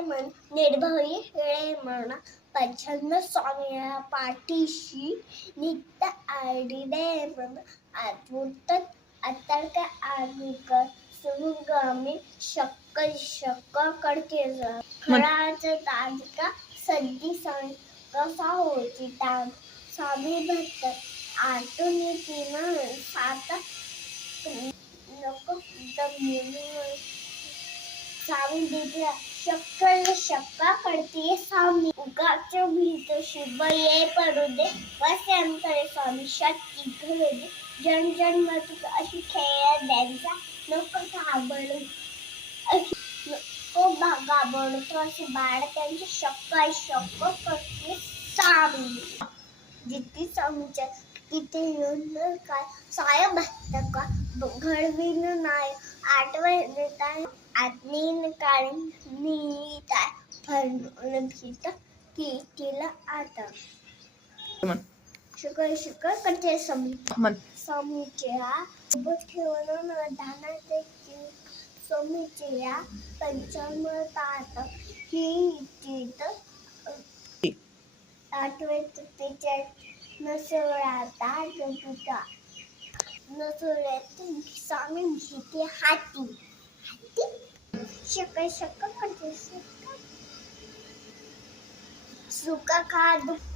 मन निर्भय हे म्हणा प्रसन्न स्वामी पाठीशी नित्य आडिले मन अद्भुत अतर्क आर्मिक सुगामी शक्क करते खराच ताजिका सद्दी कसा होती ताग स्वामी भक्त आतून तिनं सात नको स्वामी दिसला शक्का करते स्वामी उगाच भीत शुभ ये पडू दे वस्यांकडे स्वामी शक्ती घडू दे जन जन मत अशी खेळ द्यायचा नको घाबरू नको घाबरू तो अशी बाळ त्यांची शक्क करते स्वामी जिथे स्वामीच्या तिथे येऊन काय साय भक्त का घडविन नाही आठवण काय आत्मीन काळी नीताय फरण भीत की तिला आता शुक्र करते स्वामीच्या सोबत ठेवून धानाचे स्वामीच्या पंचमतात ही चित आठवत तिच्या नसोळाता जगुता नसोळ्यात स्वामी भीती हाती शक्क करते सुख का दुःख